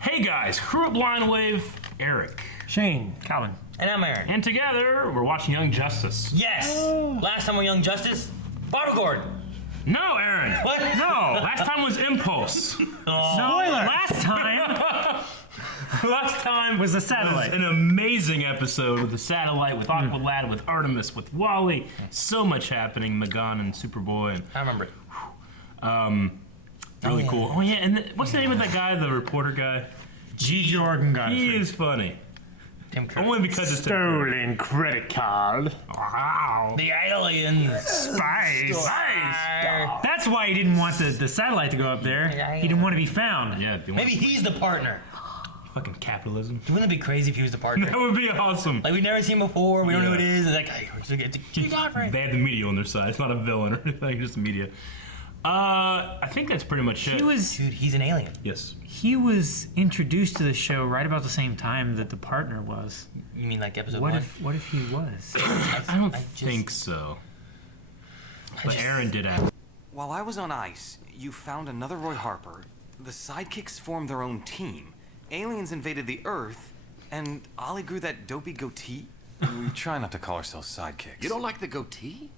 Hey guys, crew at Blind Wave, Eric. Shane. Calvin. And I'm Aaron. And together, we're watching Young Justice. Yes! Last time on Young Justice, Bottle Gourd. No, Aaron. What? No, last time was Impulse. Spoiler! Last time Last time was the satellite. was an amazing episode with the satellite, with Aqualad, with Artemis, with Wally. So much happening, Magan and Superboy. And, I remember it. really cool. Oh yeah, and what's the name of that guy, the reporter guy? G. Jordan Godfrey. He is funny. Tim Curry. Only because it's Stolen credit card. Wow. The aliens. Spice. Spice. That's why he didn't want the satellite to go up there. He didn't want to be found. Yeah, if you want Maybe he's the partner. fucking capitalism. Wouldn't it be crazy if he was the partner? That would be awesome. Like, we've never seen him before, we don't know who it is, and like, hey, we're just gonna get to Godfrey. They have the media on their side. It's not a villain or anything, just the media. I think that's pretty much it. Dude, he's an alien. Yes. He was introduced to the show right about the same time that the partner was. You mean like episode What 1? if he was? I don't think so. But Aaron did ask. While I was on ice, you found another Roy Harper. The Sidekicks formed their own team. Aliens invaded the Earth, and Ollie grew that dopey goatee. We try not to call ourselves sidekicks. You don't like the goatee?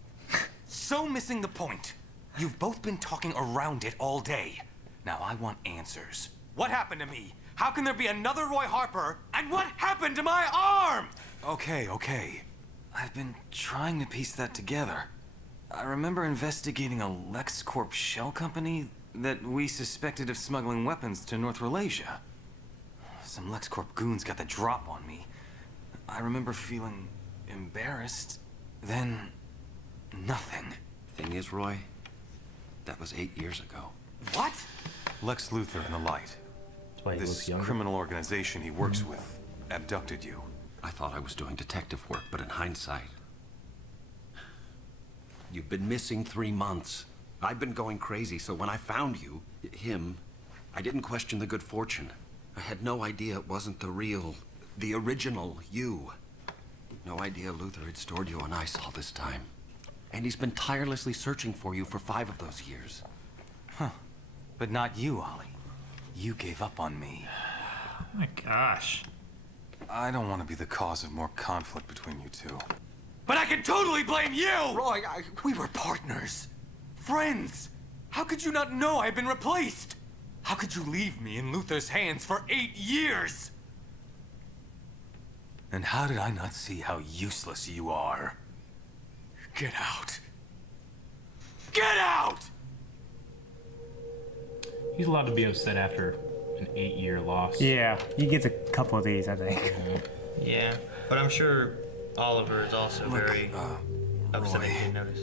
So missing the point. You've both been talking around it all day. Now I want answers. What happened to me? How can there be another Roy Harper? And what happened to my arm? Okay. I've been trying to piece that together. I remember investigating a LexCorp shell company that we suspected of smuggling weapons to North Wallachia. Some LexCorp goons got the drop on me. I remember feeling embarrassed. Then, nothing. Thing is, Roy, that was 8 years ago. What? Lex Luthor in the light. That's why he looks This younger. criminal organization he works with abducted you. I thought I was doing detective work, but in hindsight, you've been missing 3 months. I've been going crazy, so when I found you, him, I didn't question the good fortune. I had no idea it wasn't the original you. No idea Luthor had stored you on ice all this time. And he's been tirelessly searching for you for 5 of those years. Huh. But not you, Ollie. You gave up on me. Oh my gosh. I don't want to be the cause of more conflict between you two. But I can totally blame you! Roy, We were partners. Friends. How could you not know I'd been replaced? How could you leave me in Luthor's hands for 8 years? And how did I not see how useless you are? Get out. Get out! He's allowed to be upset after an 8-year loss. Yeah, he gets a couple of these, I think. Yeah, but I'm sure Oliver is also Look, very upset that Roy, he didn't notice.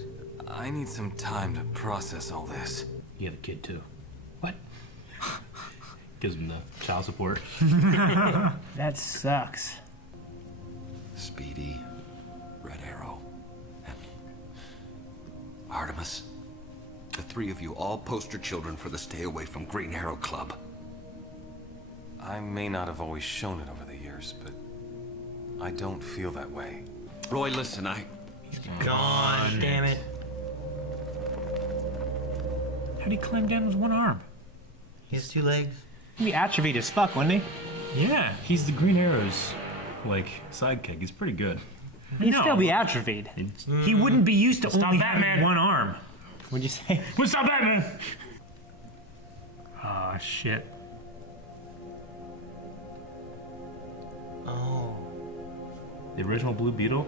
I need some time to process all this. You have a kid too. What? Gives him the child support. That sucks. Speedy, Red Arrow, and Artemis. The 3 of you all poster children for the Stay Away from Green Arrow Club. I may not have always shown it over the years, but I don't feel that way. Roy, listen, Gone, damn it. How'd he climb down with one arm? He has 2 legs. He'd be atrophied as fuck, wouldn't he? Yeah, he's the Green Arrow's, sidekick. He's pretty good. He'd No. still be atrophied. He wouldn't be used to Stop only Batman. having one arm. Would you say? What's up, Batman? Oh shit. Oh. The original Blue Beetle?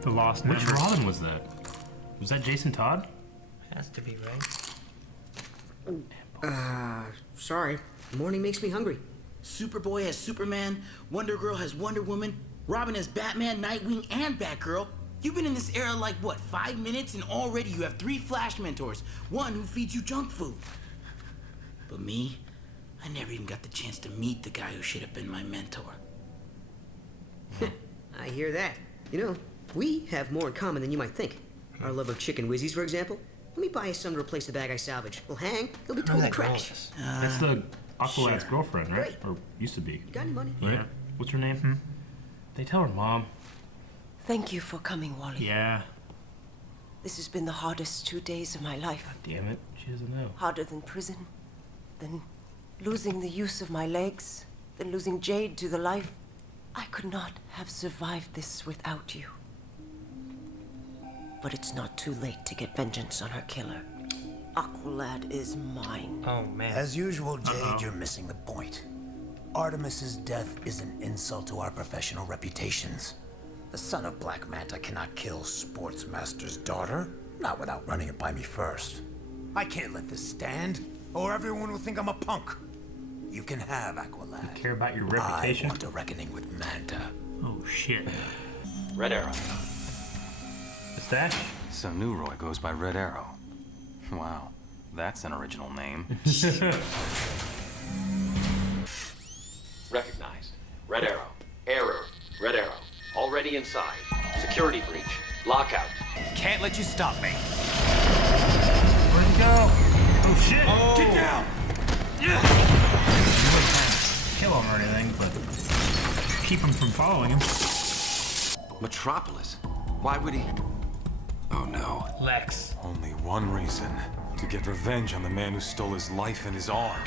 The lost Which member. Robin was that? Was that Jason Todd? Has to be, right? Sorry. Morning makes me hungry. Superboy has Superman, Wonder Girl has Wonder Woman, Robin has Batman, Nightwing, and Batgirl. You've been in this era like, what, 5 minutes, and already you have 3 Flash mentors, one who feeds you junk food. But me, I never even got the chance to meet the guy who should have been my mentor. I hear that. You know, we have more in common than you might think. Our love of chicken whizzies, for example. Let me buy you some to replace the bag I salvaged. We'll hang. He'll be totally cracked. That's the Aqualad's sure. girlfriend, right? Great. Or used to be. You got any money? Right? Yeah. What's her name? They tell her mom. Thank you for coming, Wally. Yeah. This has been the hardest 2 days of my life. Damn it, she doesn't know. Harder than prison, than Losing the use of my legs, then losing Jade to the life. I could not have survived this without you. But it's not too late to get vengeance on her killer. Aqualad is mine. Oh, man. As usual, Jade, you're missing the point. Artemis's death is an insult to our professional reputations. The son of Black Manta cannot kill Sportsmaster's daughter, not without running it by me first. I can't let this stand, or everyone will think I'm a punk. You can have Aqualad. Care about your reputation? I want a reckoning with Manta. Oh shit. Red Arrow. Mustache? So new Roy goes by Red Arrow. Wow, that's an original name. Recognized. Red Arrow. Error. Red Arrow. Already inside. Security breach. Lockout. Can't let you stop me. Where'd he go? Oh shit! Oh. Get down! You wouldn't have to kill him or anything, but keep him from following him. Metropolis? Why would he? Oh no. Lex. Only one reason. To get revenge on the man who stole his life and his arm.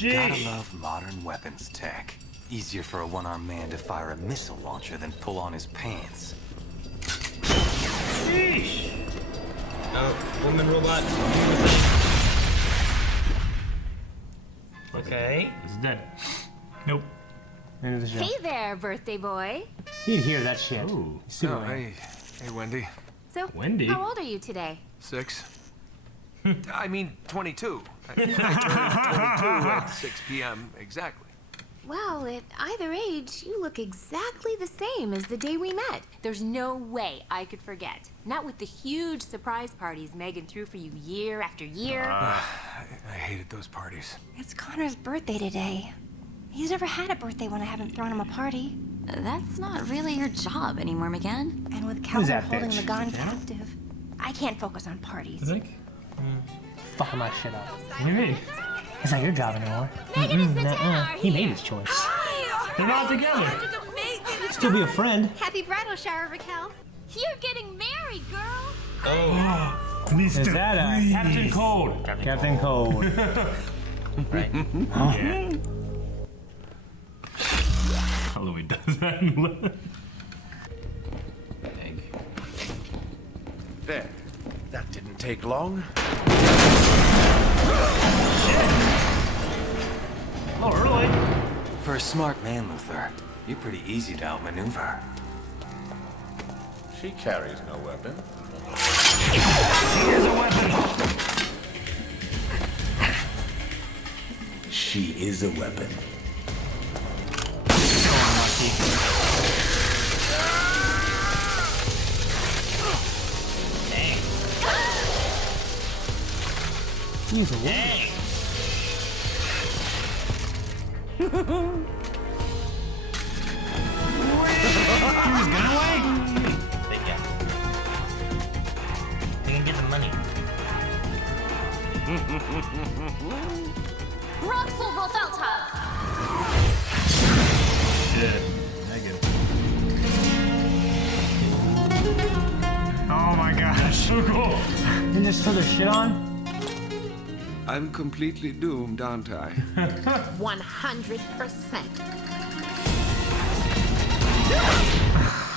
Gotta love modern weapons tech. Easier for a one-armed man to fire a missile launcher than pull on his pants. Sheesh. Oh, woman robot. Okay. He's dead. Nope. End of the show. Hey there, birthday boy. He'd hear that shit. Ooh. Superman. Hey, Wendy. So, Wendy? how old are you today? 6. I mean, 22. I turned 22 at 6 p.m. exactly. Well, at either age, you look exactly the same as the day we met. There's no way I could forget. Not with the huge surprise parties Megan threw for you year after year. I hated those parties. It's Connor's birthday today. He's never had a birthday when I haven't thrown him a party. That's not really your job anymore, McGann. And with Who's Calvin that holding bitch? the gun captive, I can't focus on parties. You think? Fucking my shit up. What do you mean? It's not your job anymore. Megan, it's the town He made his choice. They're not together. Still be a friend. Happy bridal shower, Raquel. You're getting married, girl. Oh. Is that a Captain Cold. Captain Cold? Right. Yeah. Halloween does that. Egg. There. That didn't take long. Oh, early. For a smart man, Luthor, you're pretty easy to outmaneuver. She carries no weapon. Here's a weapon. She is a weapon. He's a woman. He was gonna wait. Yeah. We can get the money. Roxel Rofelta. Shit. Megan. Oh my gosh, so cool. You just throw their shit on? I'm completely doomed, aren't I? 100%.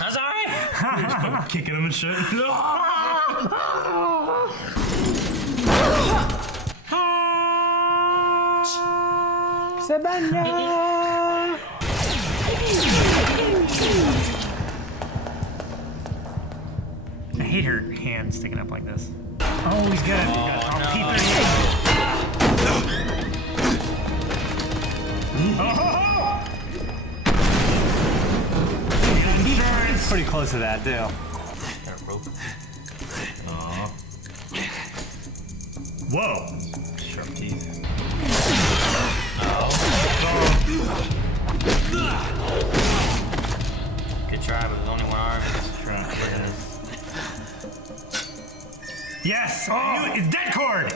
I'm sorry. Just fucking kicking him and shit. Sabana! I hate her hand sticking up like this. Oh, he's good. P38. He's pretty close to that, too. Whoa. Sharp teeth. Good try, but there's only one arm. Yes! Oh, it's dead cord!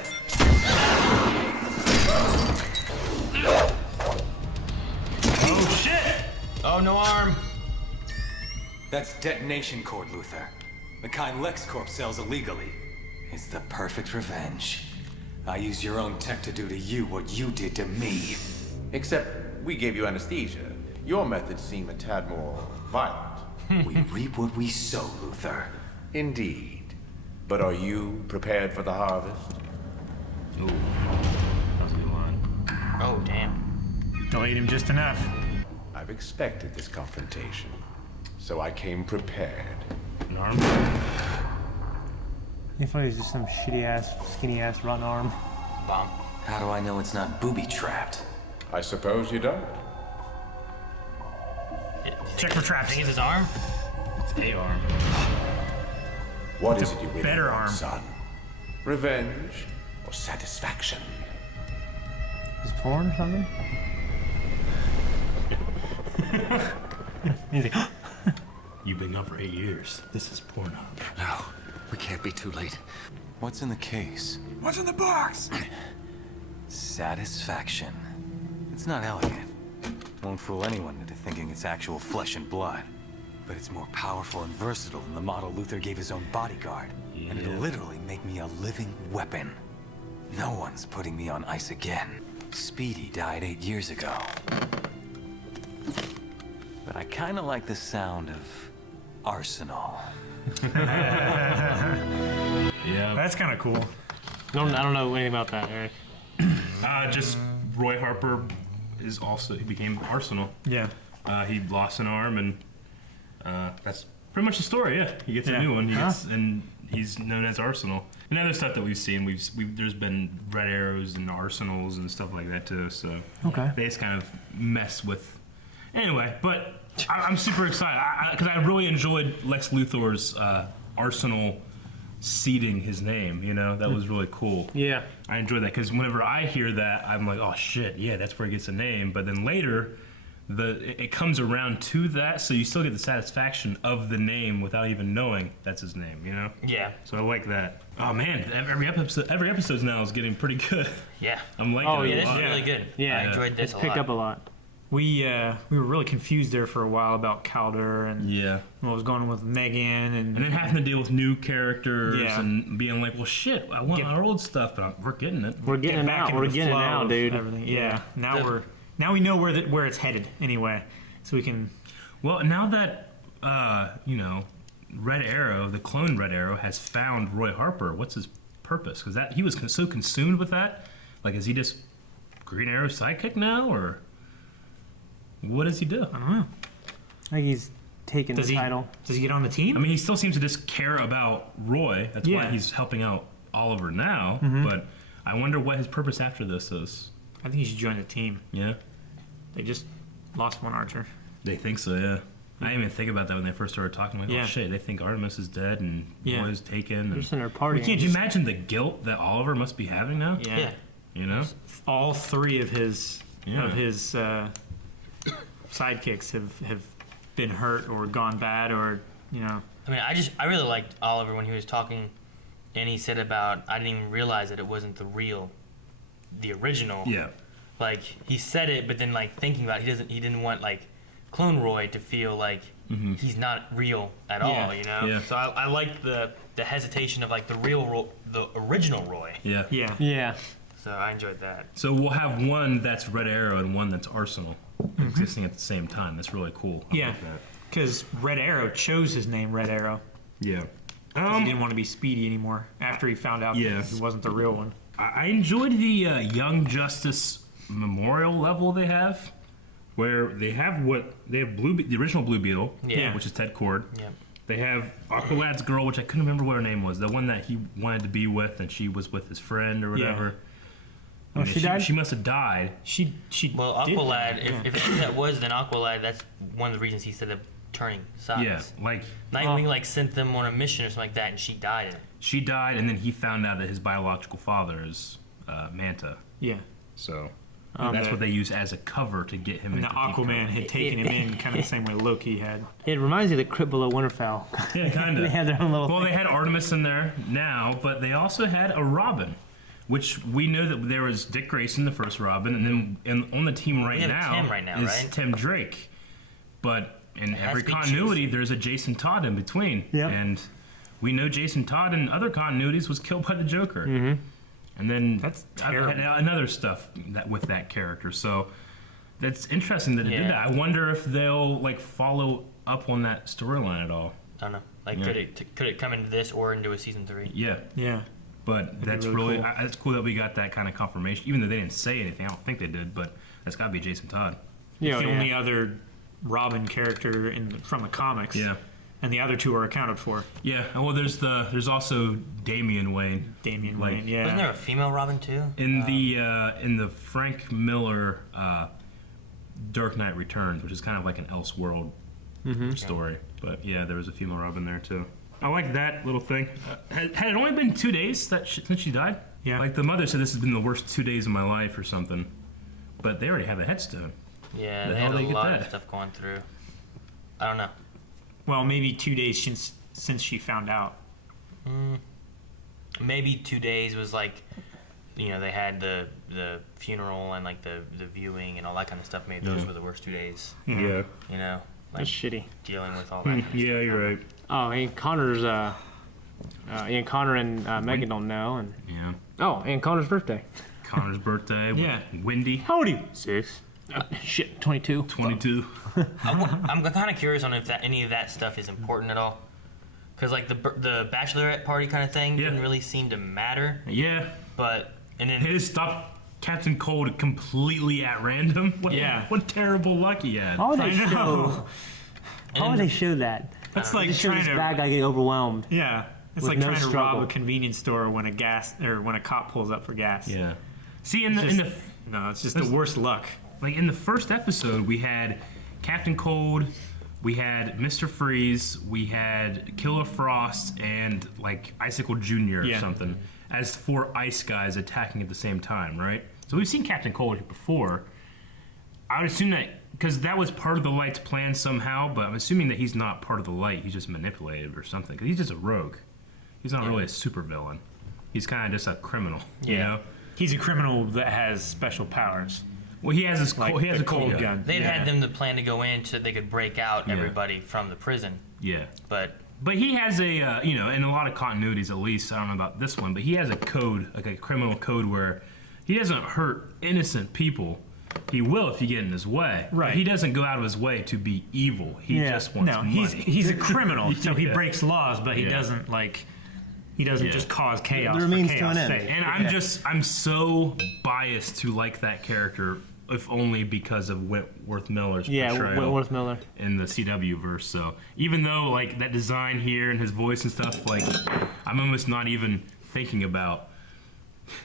Oh shit! Oh, no arm. That's detonation cord, Luthor. The kind LexCorp sells illegally. It's the perfect revenge. I use your own tech to do to you what you did to me. Except we gave you anesthesia. Your methods seem a tad more violent. We reap what we sow, Luthor. Indeed. But are you prepared for the harvest? Ooh. That was a good line. Oh, damn. Delayed him just enough. I've expected this confrontation, so I came prepared. An arm? He thought he was just some shitty ass, skinny ass rotten arm. Bomb. How do I know it's not booby-trapped? I suppose you don't. Check for traps. I think it's his arm. It's a arm. What is it you really better want, arm. son? Revenge or satisfaction? Is it porn or something? He's like, You've been gone for 8 years. This is Pornhub. No, we can't be too late. What's in the case? What's in the box? Satisfaction. It's not elegant. Won't fool anyone into thinking it's actual flesh and blood. But it's more powerful and versatile than the model Luthor gave his own bodyguard. And it'll literally make me a living weapon. No one's putting me on ice again. Speedy died 8 years ago. But I kind of like the sound of arsenal. Yeah. That's kind of cool. I don't know anything about that, Eric. Just Roy Harper he became Arsenal. Yeah. He lost an arm, and that's pretty much the story. Yeah, he gets a new one. And he's known as Arsenal. And other stuff that we've seen, there's been red arrows and arsenals and stuff like that too. So they just kind of mess with. Anyway, but I'm super excited because I really enjoyed Lex Luthor's Arsenal seeding his name. You know, that was really cool. Yeah. I enjoy that because whenever I hear that, I'm like, oh shit, yeah, that's where he gets a name. But then later, it comes around to that, so you still get the satisfaction of the name without even knowing that's his name. You know? Yeah. So I like that. Oh man, every episode now is getting pretty good. Yeah. I'm liking it. Yeah, a this lot. is really good. Yeah. I enjoyed this It's a picked lot. up a lot. We were really confused there for a while about Calder and Yeah. what was going on with Megan And then having to deal with new characters Yeah. and being like, well, shit, I want our old stuff, but we're getting it. We're getting it back now. into We're the getting it flow now, of dude. everything. Yeah. Now we know where it's headed anyway, so we can. Well, now that Red Arrow, the clone Red Arrow, has found Roy Harper, what's his purpose? Because he was so consumed with that. Like, is he just Green Arrow's sidekick now, or what does he do? I don't know. I think he's taking the title. Does he get on the team? I mean, he still seems to just care about Roy. That's why he's helping out Oliver now. But I wonder what his purpose after this is. I think he should join the team. Yeah. They just lost one archer. They think so, yeah. I didn't even think about that when they first started talking. Like, Yeah. oh shit, they think Artemis is dead and Roy's taken. They're just in their party. Can you imagine the guilt that Oliver must be having now? Yeah. You know? All three of his sidekicks have been hurt or gone bad, or I mean, I really liked Oliver when he was talking, and he said about I didn't even realize that it wasn't the original. Yeah. Like he said it, but then like thinking about it, he didn't want like Clone Roy to feel like he's not real at all. You know. Yeah. So I liked the hesitation of like the original Roy. Yeah. Yeah. Yeah. So I enjoyed that. So we'll have one that's Red Arrow and one that's Arsenal existing at the same time. That's really cool. I like that. Because Red Arrow chose his name Red Arrow. Yeah. He didn't want to be Speedy anymore after he found out that he wasn't the real one. I enjoyed the Young Justice memorial level they have, where they have the original Blue Beetle, which is Ted Cord. Yeah. They have Aqualad's girl, which I couldn't remember what her name was, the one that he wanted to be with, and she was with his friend or whatever. Oh, she died? She must have died. She Well, Aqualad, if that was, then Aqualad, that's one of the reasons he said of turning sides. Yeah, like Nightwing sent them on a mission or something like that, and she died. She died, and then he found out that his biological father is Manta. Yeah. So that's what they use as a cover to get him. And the into Aquaman had taken him in kind of the same way Loki had. It reminds me of the Crypt Below Winterfell. Yeah, kind of. They had their own little. Well, they had Artemis in there now, but they also had a Robin, which we know that there was Dick Grayson, the first Robin, and then on the team right now is Tim Drake. But in every continuity, there's a Jason Todd in between. Yep. And we know Jason Todd in other continuities was killed by the Joker. And then That's terrible. and other stuff with that character. So that's interesting that it did that. I wonder if they'll like follow up on that storyline at all. I don't know. Like, could it come into this or into a season 3? Yeah. Yeah. But that's really cool. That's cool that we got that kind of confirmation, even though they didn't say anything. I don't think they did, but that's got to be Jason Todd. Yeah, the only other Robin character from the comics. Yeah. And the other two are accounted for. Yeah. Well, there's also Damian Wayne. Wayne. Yeah. Wasn't there a female Robin too? In the Frank Miller Dark Knight Returns, which is kind of like an Elseworld story. But yeah, there was a female Robin there too. I like that little thing. Had it only been 2 days since she died? Yeah. Like the mother said, this has been the worst 2 days of my life or something. But they already have a headstone. Yeah, The they hell had a they get lot that? of stuff going through. I don't know. Well, maybe 2 days since she found out. Maybe 2 days was like, they had the funeral and like the viewing and all that kind of stuff. Maybe those were the worst 2 days. Yeah. Like That's shitty. dealing with all that. Kind of Yeah, stuff. you're right. Oh, and Connor's Connor and Megan don't know, and Yeah. and Connor's birthday. Connor's birthday. Yeah. Wendy. How old are you? 6. Shit, 22. 22. I'm kind of curious on if any of that stuff is important at all. Because like the bachelorette party kind of thing didn't really seem to matter. Yeah. And then They just stopped Captain Cold completely at random. What terrible luck he had. How would they I know. show? How would they show that? That's They like just show trying this to. bad guy get overwhelmed. Yeah. It's with like no trying to struggle. rob a convenience store when when a cop pulls up for gas. Yeah. See, No, it's just the worst luck. Like in the first episode, we had Captain Cold, we had Mr. Freeze, we had Killer Frost, and like Icicle Jr. or something as 4 ice guys attacking at the same time, right? So we've seen Captain Cold before. I would assume that because that was part of the Light's plan somehow, but I'm assuming that he's not part of the Light. He's just manipulated or something. Because he's just a rogue. He's not really a supervillain. He's kind of just a criminal. You know? He's a criminal that has special powers. Well, he has his Like he has the a cold gun. they'd had them to plan to go in so they could break out everybody from the prison. Yeah. But he has a, in a lot of continuities at least, I don't know about this one, but he has a code, like a criminal code where he doesn't hurt innocent people. He will if you get in his way. Right. But he doesn't go out of his way to be evil. He just wants money. he's a criminal, so he Yeah. breaks laws, but he doesn't just cause chaos. There for means to chaos' an end. sake. And I'm so biased to like that character, if only because of Whitworth Miller's portrayal Whitworth Miller. in the CW verse. So even though like that design here and his voice and stuff, like I'm almost not even thinking about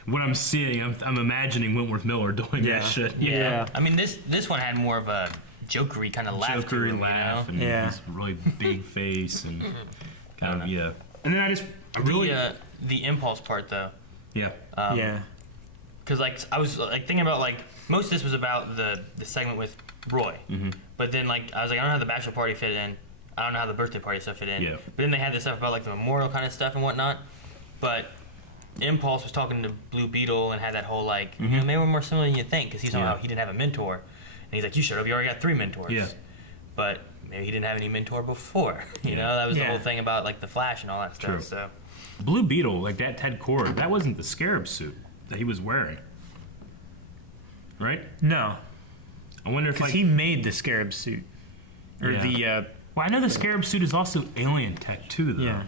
what I'm seeing. I'm imagining Whitworth Miller doing that shit. Yeah. I mean, this one had more of a jokery kind of laugh to Jokery him, laugh you know? and his really big face and kind of And then I really the impulse part though. Yeah. Because like I was like thinking about like most of this was about the segment with Roy, but then like I was like I don't know how the bachelor party fit in. I don't know how the birthday party stuff fit in. Yeah. But then they had this stuff about like the memorial kind of stuff and whatnot. But Impulse was talking to Blue Beetle and had that whole like you know, maybe we're more similar than you think because he's talking about he didn't have a mentor, and he's like you showed up, you already got 3 mentors. Yeah. But maybe he didn't have any mentor before. You know, that was the whole thing about like the Flash and all that stuff. True. So Blue Beetle, like that Ted Cord, that wasn't the Scarab suit that he was wearing, right? No, I wonder if because like, he made the Scarab suit, or well, I know the Scarab suit is also alien tech too, though. Yeah.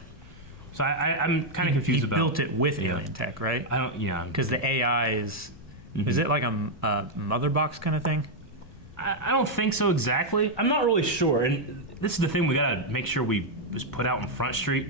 So I'm kind of confused he about. built it with alien tech, right? I don't. Yeah. Because the AI is it like a mother box kind of thing? I don't think so exactly. I'm not really sure, and this is the thing we gotta make sure we just put out in Front Street.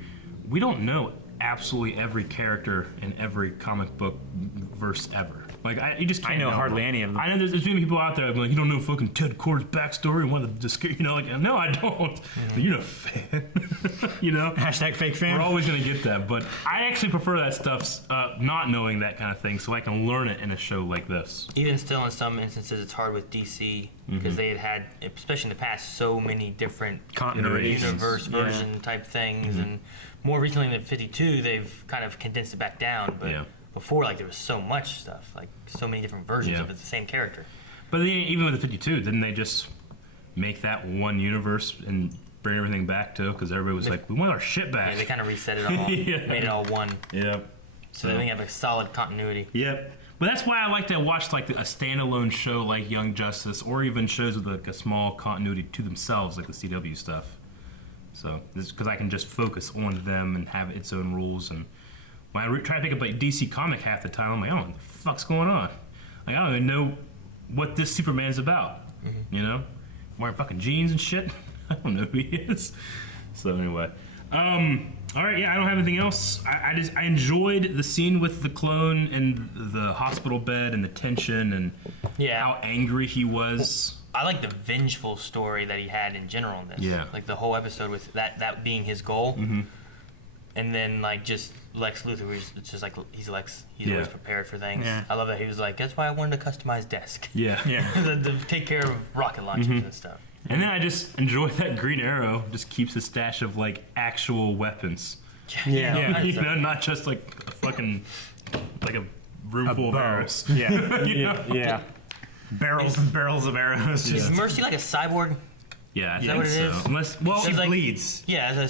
We don't know absolutely every character in every comic book verse ever. Like you just can't I know hardly any of them. I know there's many people out there that are like, you don't know fucking Ted Cord's backstory and one of the like no I don't. You're not a fan. You know? Hashtag fake fan. We're always gonna get that, but I actually prefer that stuff not knowing that kind of thing so I can learn it in a show like this. even still, in some instances, it's hard with DC because they had, especially in the past, so many different Continuities. universe version type things, and more recently in the 52, they've kind of condensed it back down. But before, like there was so much stuff, like so many different versions of the same character. But then, even with the 52, didn't they just make that one universe and bring everything back too? Because everybody was like, we want our shit back. Yeah, they kind of reset it all, made it all one. Yeah. So they have a solid continuity. Yep. But that's why I like to watch like a standalone show like Young Justice, or even shows with like a small continuity to themselves, like the CW stuff. So this because I can just focus on them and have its own rules. And when I try to pick up like DC comic half the time, I'm like, I don't know what the fuck's going on. Like I don't even know what this Superman's about. You know, wearing fucking jeans and shit. I don't know who he is. So anyway, all right, yeah, I don't have anything else. I enjoyed the scene with the clone and the hospital bed and the tension and how angry he was. I like the vengeful story that he had in general in this. Yeah. Like the whole episode with that being his goal. Mm-hmm. And then like just Lex Luthor, it's just like he's Lex. He's always prepared for things. Yeah. I love that he was like, that's why I wanted a customized desk. Yeah. to take care of rocket launchers and stuff. And then I just enjoy that Green Arrow just keeps a stash of like actual weapons. Yeah. You know, not just like a fucking like a room full of arrows. Yeah. You know? Yeah. Barrels and barrels of arrows. Is Mercy like a cyborg? Yeah, I Is that think what it so. is? Unless, well, She's It like, bleeds. Yeah,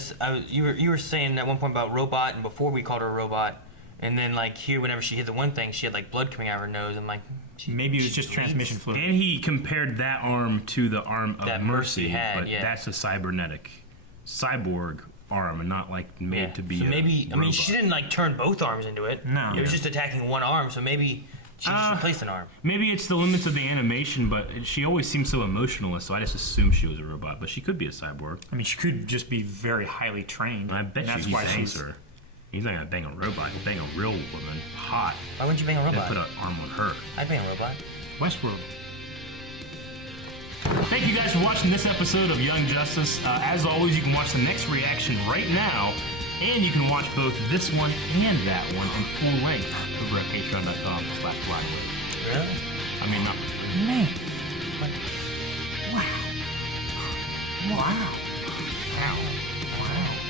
you were saying at one point about robot, and before we called her a robot, and then like here, whenever she hit the one thing, she had like blood coming out of her nose. I'm like, maybe it was just bleeds? transmission fluid. and he compared that arm to the arm of That Mercy, Mercy had, but yeah. that's a cyborg arm and not like made to be so a maybe, I mean, robot. she didn't like turn both arms into it. No. It was just attacking one arm, so maybe she just replaced an arm. Maybe it's the limits of the animation, but she always seems so emotionless, so I just assumed she was a robot. But she could be a cyborg. I mean, she could just be very highly trained. I bet and you he bangs her. He's not gonna bang a robot. He'll bang a real woman, hot. Why wouldn't you bang a And robot? put an arm on her. I'd bang a robot. Westworld. Thank you guys for watching this episode of Young Justice. As always, you can watch the next reaction right now, and you can watch both this one and that one in full length over at patreon.com/blackwave. Really? I mean, not. Man. Wow. Wow.